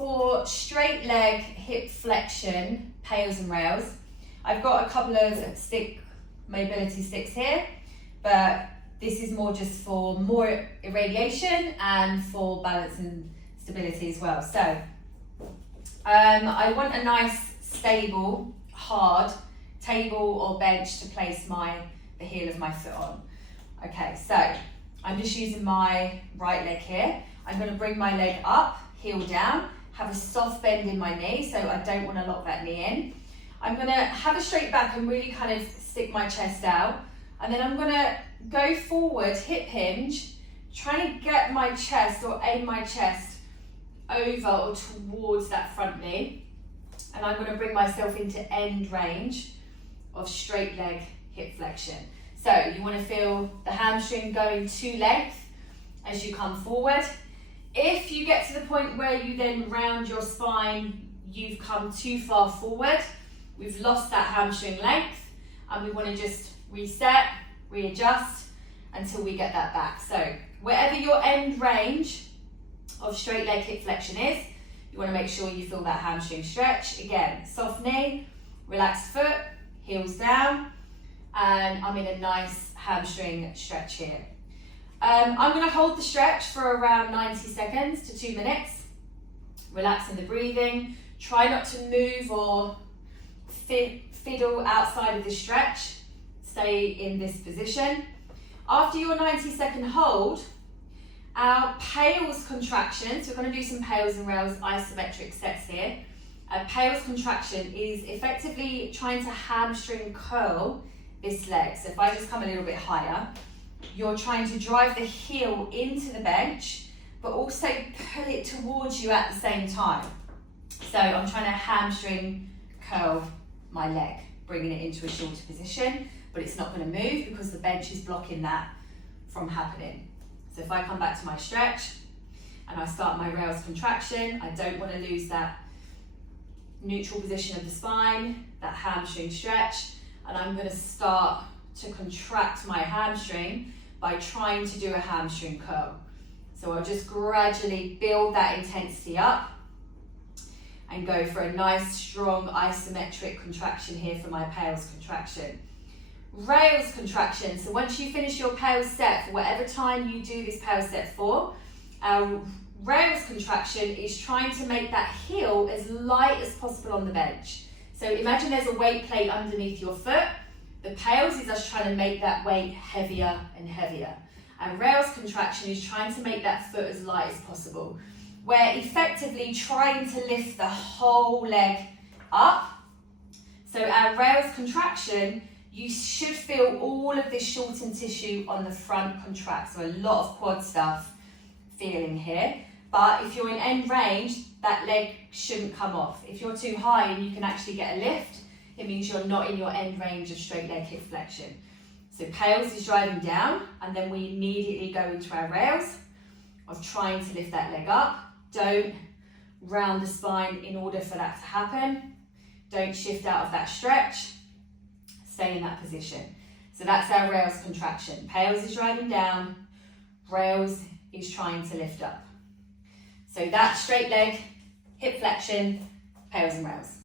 For straight leg hip flexion, pails and rails, I've got a couple of mobility sticks here, but this is more just for more irradiation and for balance and stability as well. So I want a nice, stable, hard table or bench to place the heel of my foot on. Okay, so I'm just using my right leg here. I'm going to bring my leg up, heel down, have a soft bend in my knee, so I don't want to lock that knee in. I'm going to have a straight back and really kind of stick my chest out, and then I'm going to go forward, hip hinge, trying to get my chest or aim my chest over or towards that front knee, and I'm going to bring myself into end range of straight leg hip flexion. So you want to feel the hamstring going to length as you come forward. If you get to the point where you then round your spine, you've come too far forward, we've lost that hamstring length, and we want to just reset, readjust until we get that back. So wherever your end range of straight leg hip flexion is, you want to make sure you feel that hamstring stretch. Again, soft knee, relaxed foot, heels down, and I'm in a nice hamstring stretch here. I'm going to hold the stretch for around 90 seconds to 2 minutes, relaxing the breathing. Try not to move or fiddle outside of the stretch. Stay in this position. After your 90-second hold, our pails contraction, so we're going to do some pails and rails isometric sets here. A pails contraction is effectively trying to hamstring curl this leg. So if I just come a little bit higher, you're trying to drive the heel into the bench, but also pull it towards you at the same time. So I'm trying to hamstring curl my leg, bringing it into a shorter position, but it's not going to move because the bench is blocking that from happening. So if I come back to my stretch and I start my rails contraction, I don't want to lose that neutral position of the spine, that hamstring stretch, and I'm going to start to contract my hamstring by trying to do a hamstring curl. So I'll just gradually build that intensity up and go for a nice strong isometric contraction here for my pails contraction. Rails contraction, so once you finish your pails set, for whatever time you do this pails set for, rails contraction is trying to make that heel as light as possible on the bench. So imagine there's a weight plate underneath your foot. The pails is us trying to make that weight heavier and heavier. And rails contraction is trying to make that foot as light as possible. We're effectively trying to lift the whole leg up. So our rails contraction, you should feel all of this shortened tissue on the front contract. So a lot of quad stuff feeling here. But if you're in end range, that leg shouldn't come off. If you're too high and you can actually get a lift, it means you're not in your end range of straight leg hip flexion. So pails is driving down, and then we immediately go into our rails of trying to lift that leg up. Don't round the spine in order for that to happen. Don't shift out of that stretch. Stay in that position. So that's our rails contraction. Pails is driving down, rails is trying to lift up. So that's straight leg, hip flexion, pails and rails.